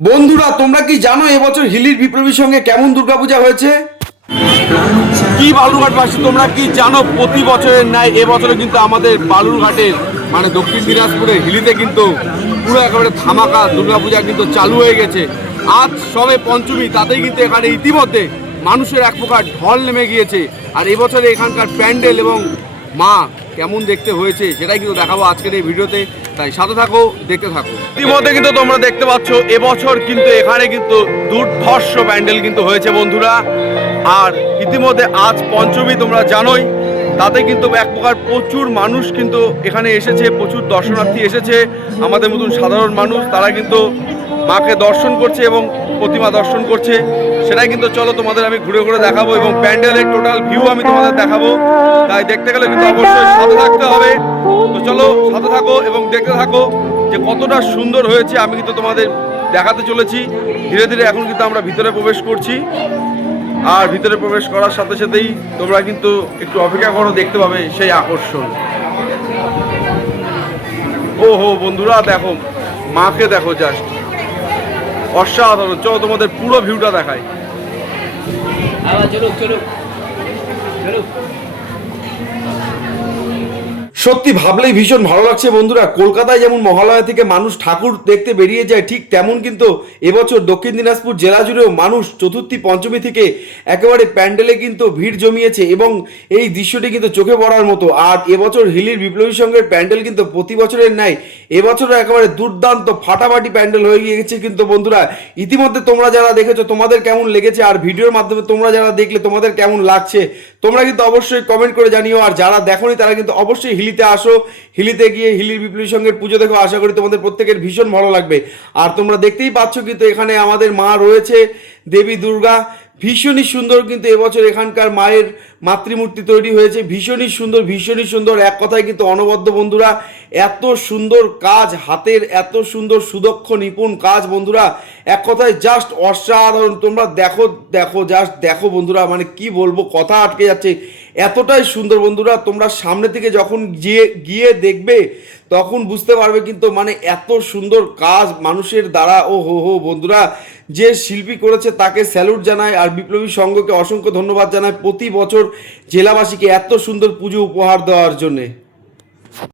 বন্ধুরা, তোমরা কি জানো এবছর হিলির বিপ্লবীর সঙ্গে কেমন দুর্গাপূজা হয়েছে? কি বালুরঘাটবাসী তোমরা কি জানো প্রতি বছরের ন্যায় এবছরে কিন্তু আমাদের বালুরঘাটের মানে দক্ষিণ দিনাজপুরের হিলিতে কিন্তু পুরো একেবারে ধামাকা দুর্গাপূজা কিন্তু চালু হয়ে গেছে। আজ সবে পঞ্চমী, তাতেই কিন্তু এখানে ইতিমধ্যে মানুষের এক প্রকার ঢল নেমে গিয়েছে। আর এবছরে এখানকার প্যান্ডেল এবং মা কেমন দেখতে হয়েছে সেটাই কিন্তু দেখাবো আজকের এই ভিডিওতে। তাই সাথে থাকো, দেখতে থাকো। ইতিমধ্যে কিন্তু তোমরা দেখতে পাচ্ছ, এবছর কিন্তু এখানে কিন্তু দুর্ধর্ষ প্যান্ডেল কিন্তু হয়েছে বন্ধুরা। আর ইতিমধ্যে আজ পঞ্চমী, তোমরা জানোই, তাতে কিন্তু এক প্রকার প্রচুর মানুষ কিন্তু এখানে এসেছে, প্রচুর দর্শনার্থী এসেছে। আমাদের মতন সাধারণ মানুষ, তারা কিন্তু মাকে দর্শন করছে এবং প্রতিমা দর্শন করছে। সেটাই কিন্তু চলো তোমাদের আমি ঘুরে ঘুরে দেখাবো এবং প্যান্ডেলের টোটাল ভিউ আমি তোমাদের দেখাবো। তাই দেখতে গেলে কিন্তু অবশ্যই সাথে থাকতে হবে। তো চলো সাথে থাকো এবং দেখতে থাকো যে কতটা সুন্দর হয়েছে। আমি কিন্তু তোমাদের দেখাতে চলেছি। ধীরে ধীরে এখন কিন্তু আমরা ভিতরে প্রবেশ করছি। আর ভিতরে প্রবেশ করার সাথে সাথেই তোমরা কিন্তু একটু অপেক্ষা করো, দেখতে পাবে সেই আকর্ষণ। ও হো বন্ধুরা, দেখো, মাকে দেখো জাস্ট অসাধারণ। চলো তোমাদের পুরো ভিউটা দেখায় আবার চলুক চলুক। চলুক। সত্যি ভাবলেই ভীষণ ভালো লাগছে বন্ধুরা। কলকাতায় যেমন মহালয়া থেকে মানুষ ঠাকুর দেখতে বেরিয়ে যায়, ঠিক তেমন কিন্তু এবছর দক্ষিণ দিনাজপুর জেলা জুড়েও মানুষ চতুর্থী, পঞ্চমী থেকে একেবারে প্যান্ডেলে কিন্তু ভিড় জমিয়েছে এবং এই দৃশ্যটি কিন্তু চোখে পড়ার মতো। আর এবছর হিলির বিপ্লবী সঙ্গের প্যান্ডেল কিন্তু প্রতি বছরের ন্যায়। এবছরও একেবারে দুর্দান্ত ফাটাফাটি প্যান্ডেল হয়ে গিয়েছে কিন্তু বন্ধুরা। ইতিমধ্যে তোমরা যারা দেখেছ, তোমাদের কেমন লেগেছে? আর ভিডিওর মাধ্যমে তোমরা যারা দেখলে, তোমাদের কেমন লাগছে? তোমরা কিন্তু অবশ্যই কমেন্ট করে জানিও। আর যারা দেখোনি, তারা কিন্তু অবশ্যই হিলিতে আসো, হিলিতে গিয়ে হিলির বিপ্লবী সঙ্গের পুজো দেখো, আশা করি তোমাদের প্রত্যেকের ভীষণ ভালো লাগবে। আর তোমরা দেখতেই পাচ্ছ কিন্তু এখানে আমাদের মা রয়েছে, দেবী দুর্গা। ভীষণই সুন্দর কিন্তু এবছর এখানকার মায়ের মাতৃমূর্তি তৈরি হয়েছে। ভীষণই সুন্দর ভীষণই সুন্দর। এক কথায় কিন্তু অনবদ্য বন্ধুরা, এত সুন্দর কাজ, হাতের এত সুন্দর সুদক্ষ, নিপুণ কাজ বন্ধুরা। এক কথায় জাস্ট অসাধারণ। তোমরা দেখো দেখো জাস্ট দেখো বন্ধুরা মানে কি বলব, কথা আটকে যাচ্ছে। এতটাই সুন্দর বন্ধুরা, তোমরা সামনে থেকে যখন গিয়ে গিয়ে দেখবে, তখন বুঝতে পারবে কিন্তু মানে এত সুন্দর কাজ মানুষের দ্বারা, ও হো হো বন্ধুরা, যে শিল্পী করেছে তাকে স্যালুট জানায় আর বিপ্লবী সংঘকে অসংখ্য ধন্যবাদ জানায় প্রতি বছর জেলাবাসীকে এত সুন্দর পুজো উপহার দেওয়ার জন্যে।